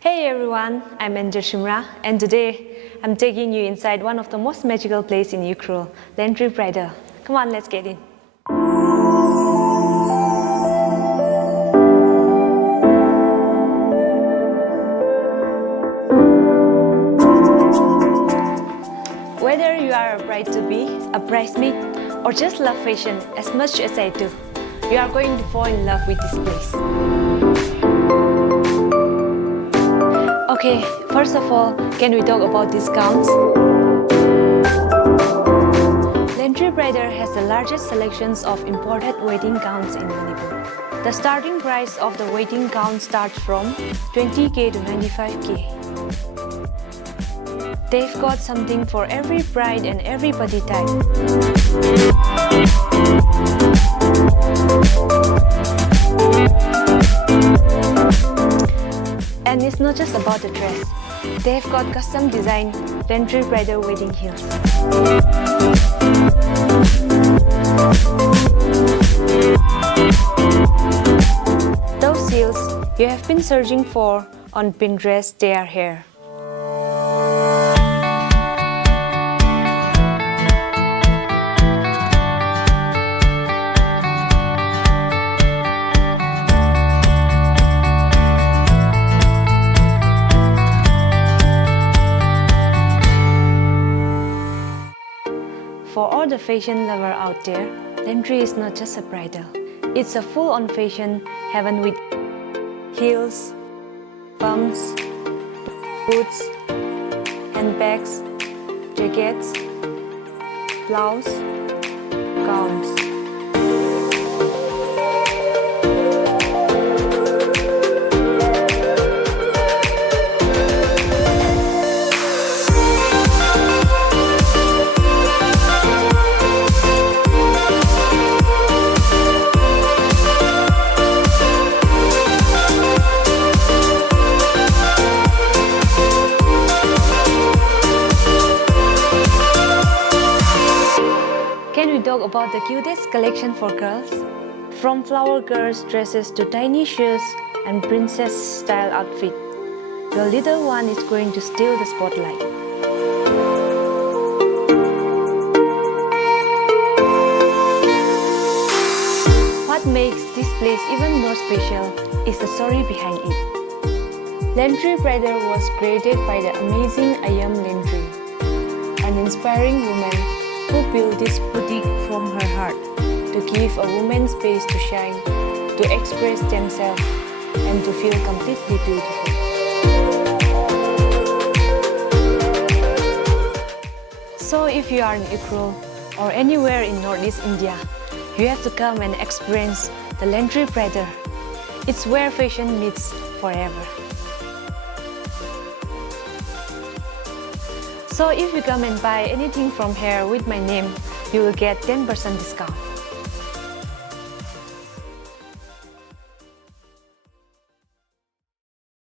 Hey everyone, I'm Shimra, and today I'm taking you inside one of the most magical places in Ukhrul, LANDRY Bridal. Come on, let's get in. Whether you are a bride-to-be, a bridesmaid, or just love fashion as much as I do, you are going to fall in love with this place. Okay, first of all, can we talk about discounts? LANDRY Bridal has the largest selections of imported wedding gowns in Manipur. The starting price of the wedding gown starts from 20k to 95k. They've got something for every bride and every body type. And it's not just about the dress. They've got custom designed LANDRY Bridal wedding heels. Those heels you have been searching for on Pinterest, they are here. For all the fashion lover out there, LANDRY is not just a bridal. It's a full-on fashion heaven with heels, pumps, boots, handbags, jackets, blouse, gowns. Can we talk about the cutest collection for girls? From flower girls dresses to tiny shoes and princess style outfit, the little one is going to steal the spotlight. What makes this place even more special is the story behind it. LANDRY Bridal was created by the amazing LANDRY, an inspiring woman who built this boutique from her heart to give a woman space to shine, to express themselves, and to feel completely beautiful. So if you are in Ukhrul or anywhere in Northeast India, you have to come and experience the LANDRY Bridal. It's where fashion meets forever. So if you come and buy anything from here with my name, you will get 10% discount.